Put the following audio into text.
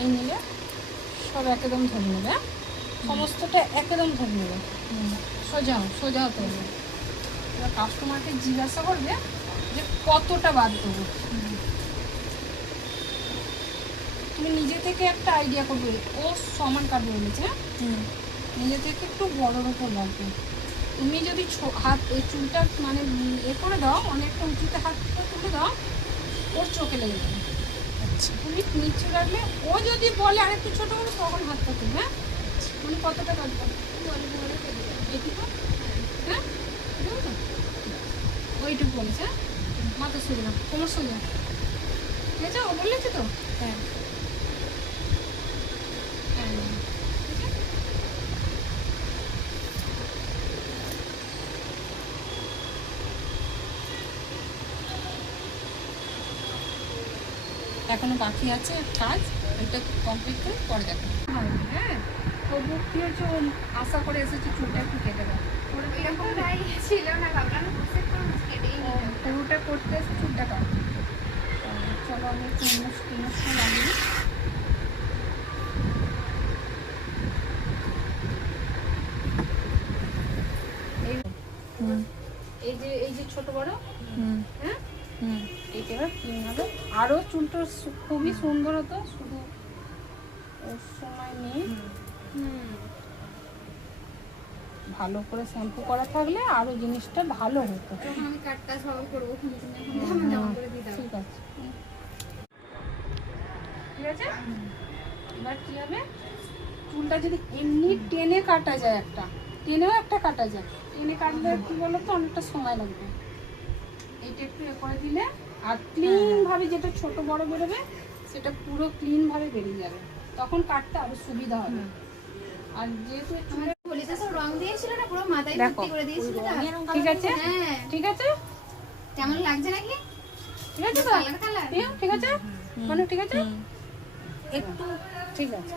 এই নিলে সব একদম ধরে নেবে, হ্যাঁ সমস্তটা একদম ধরে নেবে, সোজা সোজা হতে হবে। এবার কাস্টমারকে জিজ্ঞাসা করবে যে কতটা বাদ দেবো, তুমি নিজে থেকে একটা আইডিয়া করবে, ও সমান কাটবে বলেছে, নিজে থেকে একটু বড়োর উপর রাখবে। তুমি যদি হাত এই চুলটা মানে করে দাও, অনেকটা উঁচুতে হাতটা তুলে দাও, ওর চোখে লেগে যাবে। আচ্ছা, তুমি নিচে রাখলে ও যদি বলে আরেকটু ছোটো করে তখন হাতটা তুলবে, হ্যাঁ মানে কতটা কাটবে এইটুকু, হ্যাঁ ওইটুকু বলেছে, মাথা সোজা কোমর সোজা, ঠিক আছে ও বলেছে তো, হ্যাঁ এখনো বাকি আছে কাজ, এটা কমপ্লিট করে পরে দেখো। হ্যাঁ তবু কি হচ্ছে, ও আশা করে এসেছে চুলটা একটু কেটে দেয়, এরকম ছিল না, ভাবলাম পুরোটা করতে এসে চুলটা কাটবে। চলো আমি একটু অনুষ্ঠান লাগিয়ে এই যে ছোট বড়, হ্যাঁ এইটা এবার ক্লিন হবে। আরও চুলটা খুবই সুন্দর হতো, শুধু ওর সময় নেই। ভালো করে শ্যাম্পু করা থাকলে আরো জিনিসটা ভালো হতো। আমি কাটটা সবাই করবো, ঠিক আছে ঠিক আছে। এবার কি হবে, চুলটা যদি এমনি টেনে কাটা যায়, টেনেও একটা কাটা যায়, টেনে কাটলে কি বলতো অনেকটা সময় লাগবে। এইটা একটু করে দিলে আর ক্লিন ভাবে যেটা ছোট বড় বেরোবে সেটা পুরো ক্লিন ভাবে বেরিয়ে যাবে, তখন কাটতে আরো সুবিধা হবে। আর যেহেতু রং দিয়েছিল না, পুরো মাথায় ভর্তি করে দিয়েছিল। ঠিক আছে ঠিক আছে, কেমন লাগছে নাকি? ঠিক আছে তো, ঠিক আছে মানে ঠিক আছে একটু, ঠিক আছে।